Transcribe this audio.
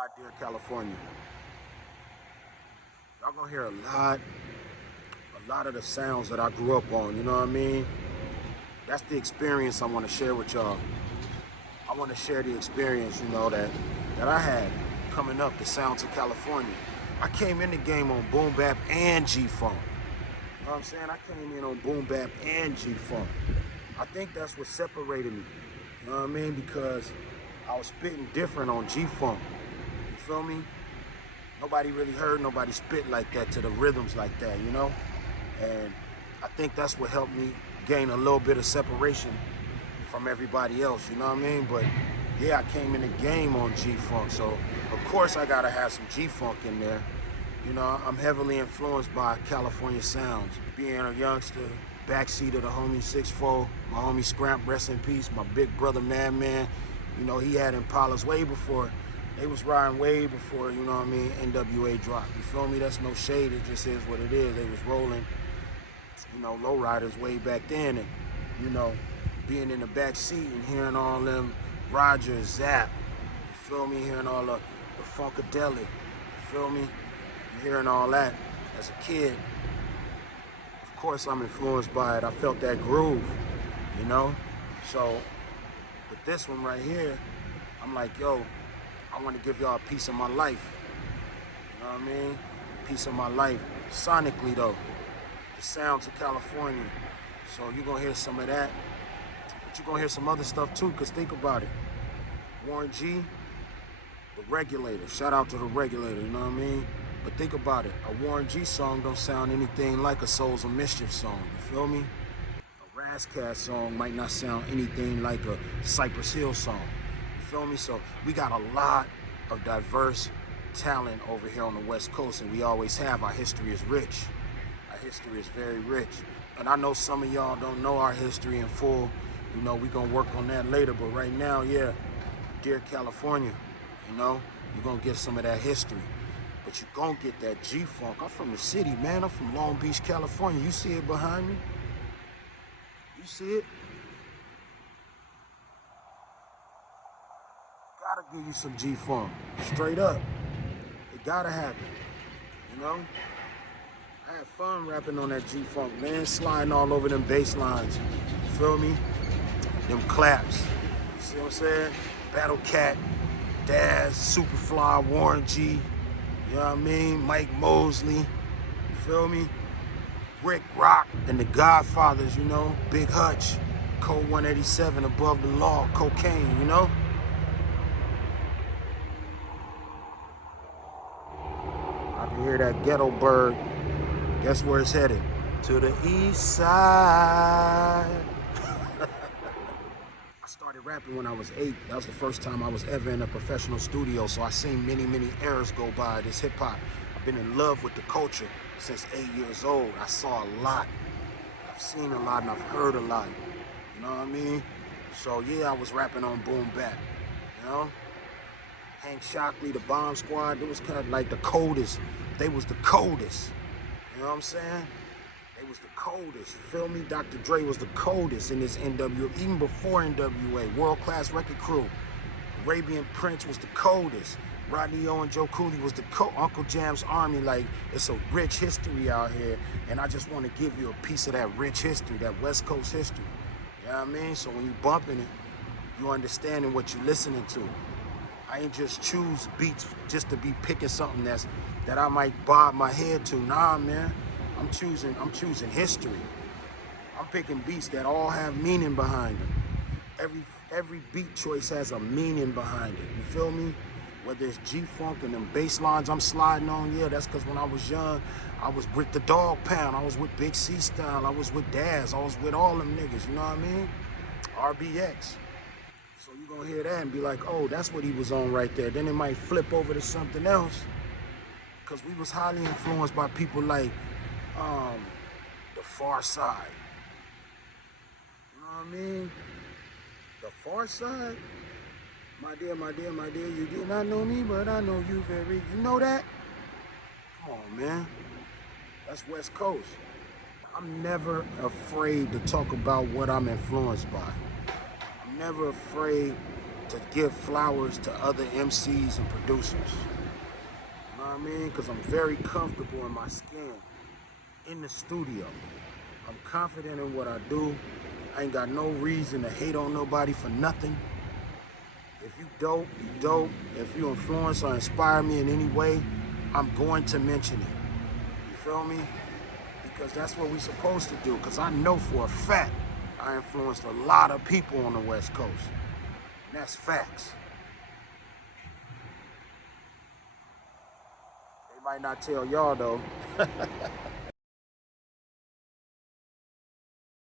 Why Dear California? Y'all gonna hear a lot of the sounds that I grew up on, you know what I mean? That's the experience I wanna share with y'all. I wanna share the experience, that I had coming up, the sounds of California. I came in the game on boom bap and G-Funk. You know what I'm saying? I came in on boom bap and G-Funk. I think that's what separated me. You know what I mean? Because I was spitting different on G-Funk. You feel me? Nobody really heard nobody spit like that to the rhythms like that, you know? And I think that's what helped me gain a little bit of separation from everybody else, you know what I mean? But yeah, I came in the game on G-Funk, so of course I gotta have some G-Funk in there. You know, I'm heavily influenced by California sounds. Being a youngster, backseat of the homie 6'4", my homie Scramp, rest in peace, my big brother Madman. You know, he had Impalas way before. They was riding way before, you know what I mean, NWA dropped. You feel me? That's no shade, it just is what it is. They was rolling, lowriders way back then. And, being in the back seat and hearing all them Rogers, Zap, you feel me? Hearing all the Funkadelic, you feel me? Hearing all that as a kid. Of course I'm influenced by it. I felt that groove, you know? So with this one right here, I'm like, yo, I want to give y'all a piece of my life. You know what I mean? A piece of my life. Sonically though, the sounds of California. So you're gonna hear some of that, but you're gonna hear some other stuff too, cause think about it. Warren G, the Regulator. Shout out to the Regulator, you know what I mean? But think about it, a Warren G song don't sound anything like a Souls of Mischief song, you feel me? A Razzcast song might not sound anything like a Cypress Hill song, you feel me? So we got a lot of diverse talent over here on the West Coast, and we always have. Our history is rich. Our history is very rich. And I know some of y'all don't know our history in full. You know, we gonna work on that later, but right now, yeah, Dear California, you're gonna get some of that history. But you gonna get that G-Funk. I'm from the city, man. I'm from Long Beach, California. You see it behind me? You see it? Gotta give you some G-Funk. Straight up. It gotta happen. You know? I had fun rapping on that G-Funk, man. Sliding all over them bass lines. You feel me? Them claps. You see what I'm saying? Battle Cat, Daz, Superfly, Warren G. You know what I mean? Mike Mosley, you feel me? Rick Rock and the Godfathers, Big Hutch, Code 187, Above the Law, Cocaine, I can hear that ghetto bird. Guess where it's headed? To the east side. I started rapping when I was 8. That was the first time I was ever in a professional studio, so I seen many, many eras go by. This hip-hop, I've been in love with the culture since 8 years old. I saw a lot. I've seen a lot and I've heard a lot. You know what I mean? So yeah, I was rapping on boom bap, Hank Shockley, the Bomb Squad, it was kind of like the coldest. They was the coldest. You know what I'm saying? They was the coldest, you feel me? Dr. Dre was the coldest in this NWA, even before NWA, World Class Record Crew. Arabian Prince was the coldest. Rodney O and Joe Cooley was the Uncle Jam's Army. Like, it's a rich history out here, and I just want to give you a piece of that rich history, that West Coast history. You know what I mean? So when you bumping it, you understanding what you're listening to. I ain't just choose beats just to be picking something that I might bob my head to. Nah, man. I'm choosing history. I'm picking beats that all have meaning behind them. Every beat choice has a meaning behind it. You feel me? Whether it's G-Funk and them bass lines I'm sliding on, yeah, that's because when I was young, I was with the Dog Pound, I was with Big C Style, I was with Daz, I was with all them niggas, you know what I mean? RBX. So you gonna hear that and be like, oh, that's what he was on right there. Then it might flip over to something else. Because we was highly influenced by people like the Far Side. You know what I mean? The Far Side? My dear, you do not know me, but I know you very. You know that? Come on, man. That's West Coast. I'm never afraid to talk about what I'm influenced by. I'm never afraid to give flowers to other MCs and producers. You know what I mean? Because I'm very comfortable in my skin, in the studio. I'm confident in what I do. I ain't got no reason to hate on nobody for nothing. If you dope, you dope. If you influence or inspire me in any way, I'm going to mention it. You feel me? Because that's what we're supposed to do. Because I know for a fact I influenced a lot of people on the West Coast. And that's facts. They might not tell y'all though.